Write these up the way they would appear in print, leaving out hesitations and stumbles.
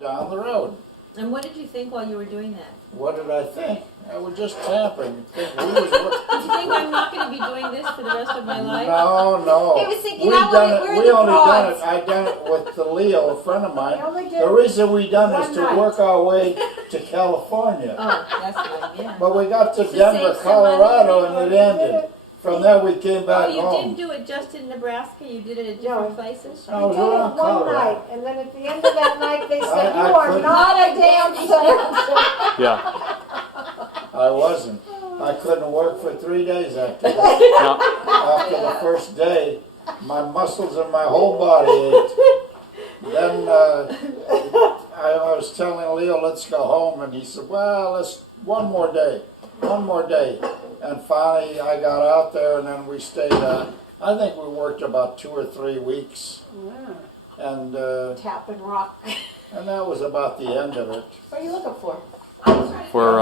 down the road. And what did you think while you were doing that? What did I think? I was just tapping. Did you think I'm not going to be doing this for the rest of my life? No. He was thinking, We I done want it. it, We only done it. bronze. I done it with the Leo, a friend of mine. We only did The reason we done one is to night. work our way to California. Oh, that's good, yeah. But we got to To Denver, save some money. Colorado, and it ended. From there, we came Oh, back you home. didn't do it just in Nebraska? You did it at different places? I We was did it around one Colorado. night, and then at the end of that night, they said, I you are couldn't- not a damn citizen. Yeah. I wasn't. I couldn't work for 3 days after that. No. After the first day, my muscles and my whole body ached. Then I was telling Leo, let's go home, and he said, well, let's one more day. And finally I got out there, and then we stayed, I think we worked about 2 or 3 weeks, and Tap and rock. that was about the end of it. What are you looking for? For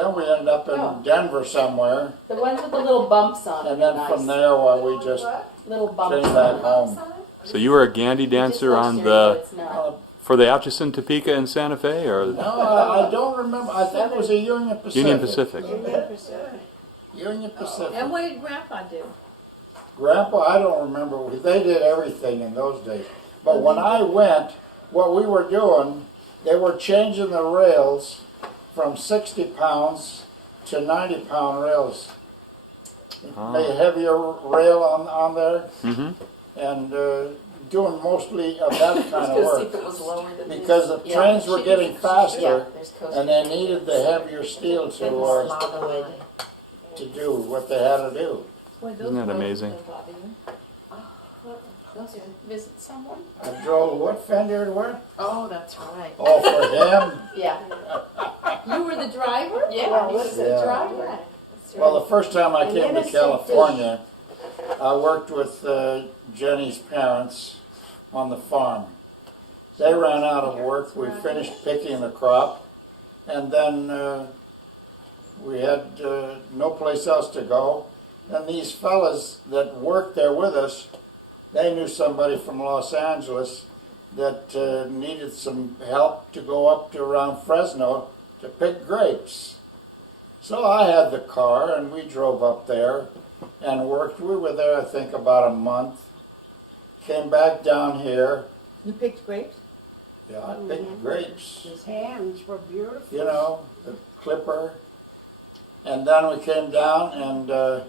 Then we ended up in Denver somewhere, The ones with the little bumps on it. and then from there, we just Little bumps came on back it. home. so you were a Gandy dancer on the It's not. for the Atchison, Topeka, and Santa Fe, or No, I don't remember. I think it was a Union Pacific. Union Pacific? Union Pacific. And what did Grandpa do? Grandpa, I don't remember. They did everything in those days. But when I went, what we were doing, they were changing the rails from 60 pounds to 90-pound rails. Made heavier rail on there, and doing mostly of that kind of work. Because the trains were getting faster, and they needed the heavier steel to do what they had to do. Boy, those Isn't that roads amazing? don't bother you. Visit someone? I drove what Fender to work? Oh, that's right. Oh, for him? Yeah. You were the driver? Yeah, he was Yeah. a driver. Well, the first time I An came to innocent California, I worked with Jenny's parents on the farm. They ran out of work. We finished picking the crop, and then we had no place else to go. And these fellas that worked there with us, they knew somebody from Los Angeles that needed some help to go up to around Fresno to pick grapes. So I had the car, and we drove up there and worked. We were there, I think, about a month. Came back down here. You picked grapes? Yeah, I picked grapes. His hands were beautiful. You know, the clipper. And then we came down, and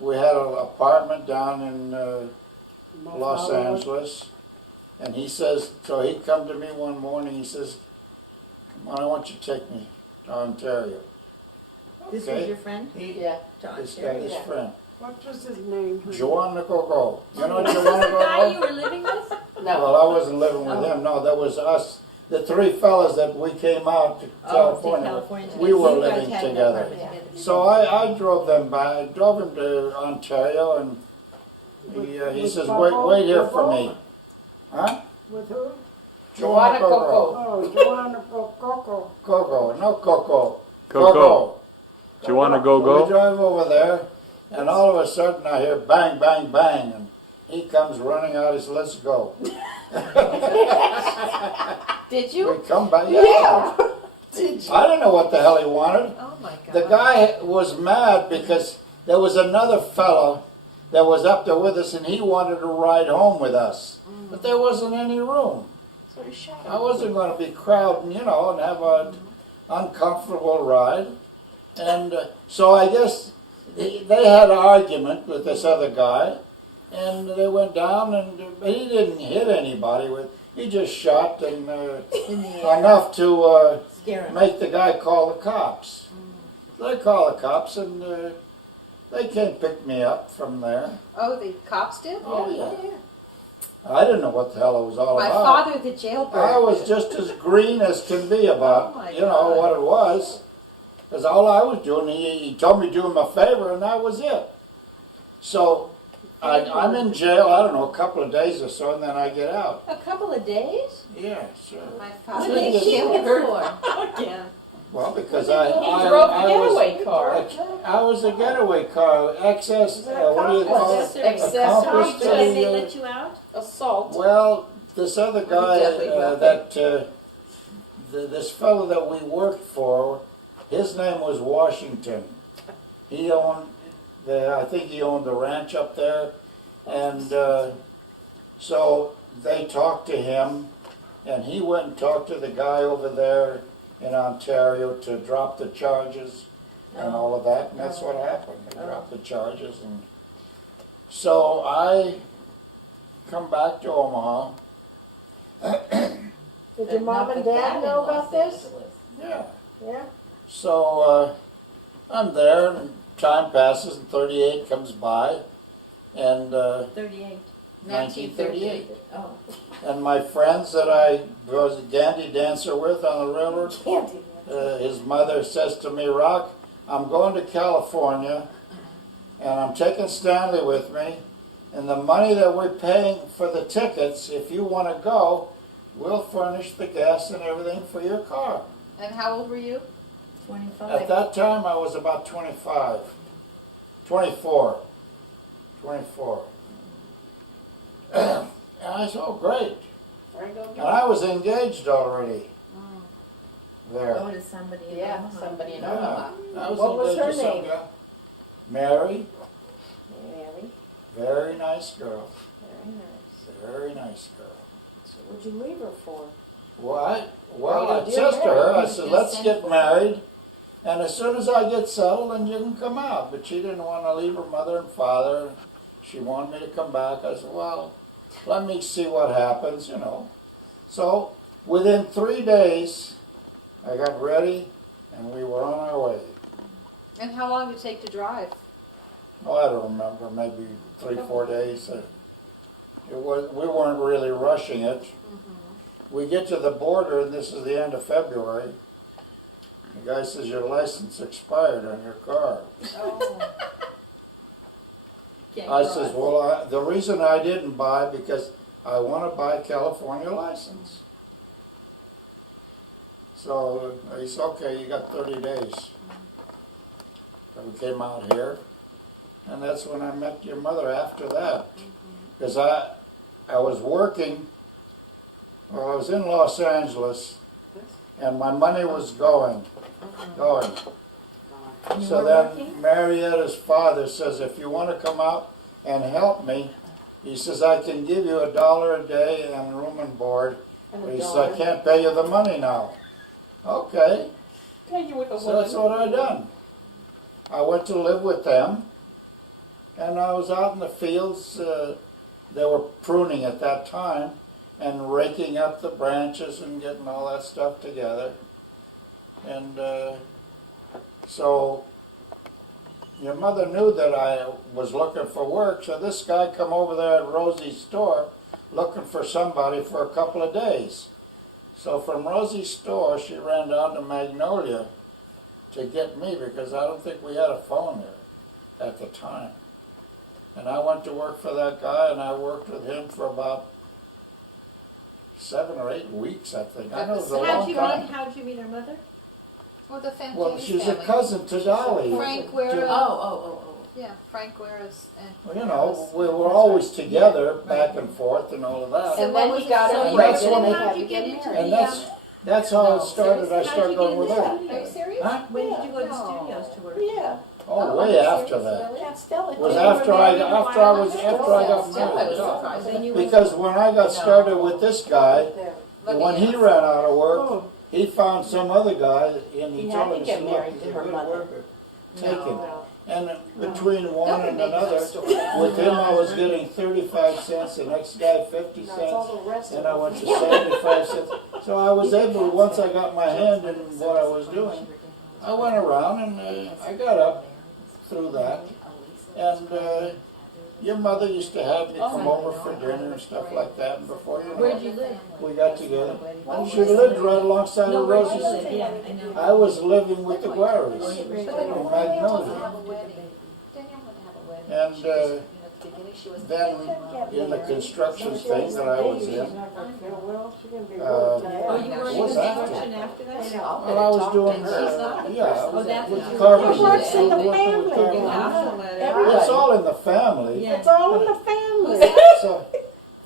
we had an apartment down in Los Angeles. And he says, so he come to me one morning, he says, come on, I want you to take me to Ontario. This Okay. was your friend? Yeah. John This guy, Sherry? his friend. What was his name? Joanna Gogo. You know Is this Joanna the guy you Gogo? were living with? No. Well, I wasn't living with him. No, that was us. The 3 fellas that we came out to California. California. We were You guys living had an together. apartment together. So I drove them by. I drove him to Ontario, and he With says, Rocco? wait here for Rocco? me. Huh? With who? Joanna Gogo. Coco. Oh, Joanna Coco. Gogo, no Coco. Coco. Do you want to go So we go? drive over there, and all of a sudden I hear bang, bang, bang, and he comes running out. He says, let's go. Did We you? come back. Yeah. I don't know what the hell he wanted. Oh my God. The guy was mad because there was another fellow that was up there with us, and he wanted to ride home with us. But there wasn't any room. So he shot I wasn't going to be crowding, you know, and have an uncomfortable ride. And so I guess they had an argument with this other guy, and they went down, and he didn't hit anybody. He just shot and enough to Scare him. make the guy call the cops. They call the cops, and they came pick me up from there. Oh, the cops did? Oh, yeah. I didn't know what the hell it was all My about. father, the jailbird. I was just as green as can be about, Oh, my you know, God. what it was. Because all I was doing, he told me to do him a favor, and that was it. So I'm in jail, I don't know, a couple of days or so, and then I get out. A couple of days? Yeah, sure. My What father, did the they keep you jailbird. for? Again. Well, because He I drove the was getaway car. I was a getaway car, excess, what do you call it? Accessory. Accessory Accomplice So did they to, let you out? Assault. well, this other guy this fellow that we worked for, his name was Washington. He owned I think he owned the ranch up there, and so they talked to him, and he went and talked to the guy over there in Ontario to drop the charges and all of that, and that's what happened. They dropped the charges, and so I come back to Omaha. Did your mom and dad know about this? Yeah. Yeah? So I'm there, and time passes, and 38 comes by, and 38. 1938. Oh. And my friends that I was a gandy dancer with on the railroad, his mother says to me, Rock, I'm going to California, and I'm taking Stanley with me, and the money that we're paying for the tickets, if you want to go, we'll furnish the gas and everything for your car. And how old were you? 25. At that time, I was about 24. 24. And I said, oh, great. There you go. And I was engaged already there. Oh, to somebody in Yeah, Omaha. somebody in Yeah, Omaha. I was What was engaged her to some name? guy. Mary, Mary, very nice girl. very nice. Very nice girl. So what'd you leave her for? Well, Well, I you did said to her, I marry. said, You let's just get sent- married, and as soon as I get settled, then you can come out. But she didn't want to leave her mother and father. She wanted me to come back. I said, well, let me see what happens, you know. So within 3 days, I got ready, and we were on our way. And how long did it take to drive? Oh, I don't remember, maybe 3-4 days. We weren't really rushing it. We get to the border, and this is the end of February. The guy says, your license expired on your car. Oh. Can't I drive. says, well, the reason I didn't buy, because I want to buy a California license. So he said, okay, you got 30 days. So we came out here, and that's when I met your mother after that. Because I was working, well, I was in Los Angeles, and my money was going. You So were then working? Marietta's father says, if you want to come out and help me, he says, I can give you $1 a day and room and board. But he says, I can't pay you the money now. Okay, Pay you with a so that's what I done. I went to live with them, and I was out in the fields. They were pruning at that time and raking up the branches and getting all that stuff together. And so your mother knew that I was looking for work, so this guy come over there at Rosie's store looking for somebody for a couple of days. So from Rosie's store, she ran down to Magnolia to get me, because I don't think we had a phone there at the time. And I went to work for that guy, and I worked with him for about 7 or 8 weeks, I think. I know it was a long time. How'd you meet her mother? Well, the family. Well, she's a cousin to Dolly. Frank Oh, Guerra. oh. Yeah, Frank Guerra's. Well, you know, we were always together, back and forth and all of that. And then he got her And that's pregnant and when- they had how'd to you get get into married. And that's how it started. I started going with her. Are you serious? Huh? When did you go to the No. studios to work? Yeah. Oh, way after that. Can't Stella. It was too. after I married a got while married. Still, I was Yeah. surprised. Then you were- Because when I got started with this guy, Let me when he ask. ran out of work, Oh, he found some other guy, and he He told had to him, get "Look, married he's to a her good mother." worker. Take him." no. And between one That would and make another, that story. with him I was getting 35 cents, the next guy 50 That's cents, all the rest of and I it. went to 75 cents. So I was able, once I got my hand in what I was doing, I went around and I got up through that. And your mother used to have me come over for dinner and stuff like that. And before you know Where'd it, you live? we got together. She lived right alongside No, of where'd you Rosie's. live? Yeah, I know. I was living with the Guaris But in Danielle wanted to Magnolia. have a wedding. Danielle wanted to have a wedding. And, She was, at the beginning, she was. Then in the construction thing that I was in, She's not gonna feel well. She's gonna be Uh, real tired. Oh, you were in What's the that? construction after that? well, I was doing, She's not. yeah, I Oh, was that's with what you- carpenters. It works in the I was working with family, You carpenters. have to let her. Everybody. It's all in the family. Yeah. It's all in the Who's family. that? So,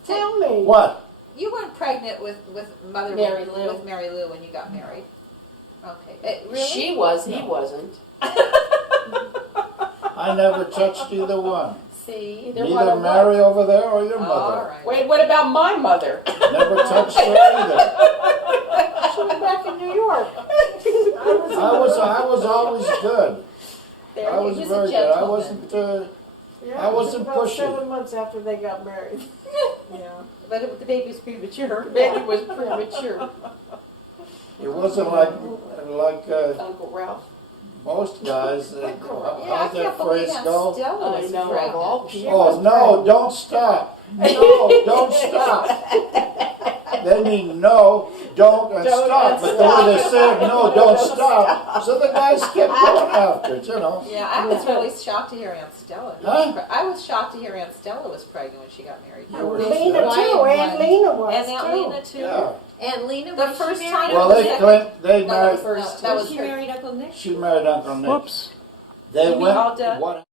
Tell me. what? You weren't pregnant with Mother Mary Lou. with Mary Lou when you got married. Okay. Really? She was, he wasn't. I never touched either one. See. Either one Neither of Mary over there or your All mother. right. Wait, what about my mother? Never touched her either. She was back in New York. I was always good. There, I was he was very a good. I gentleman. wasn't. Yeah, I wasn't about pushy. 7 months after they got married. Yeah. But the baby was premature. The baby was premature. It wasn't like Uncle Ralph. most guys. Yeah, I How's that can't believe phrase how go? Stella I was know, pregnant. of all people. Oh no! Don't stop! No! Don't stop! They mean no, don't, and Don't stop. and But the way they said no, don't stop. So the guys kept going after it, you know. Yeah, I was really shocked to hear Aunt Stella. Huh? I was shocked to hear Aunt Stella was pregnant when she got married. You were Lena sick. too, Aunt Lena was And Aunt too. Lena too. Yeah. And Lena, The when first she time- married, Well, was they that- claimed they No, married. first. when That was she her. married Uncle Nick. She married Uncle Nick. Whoops. They You mean went. all done? What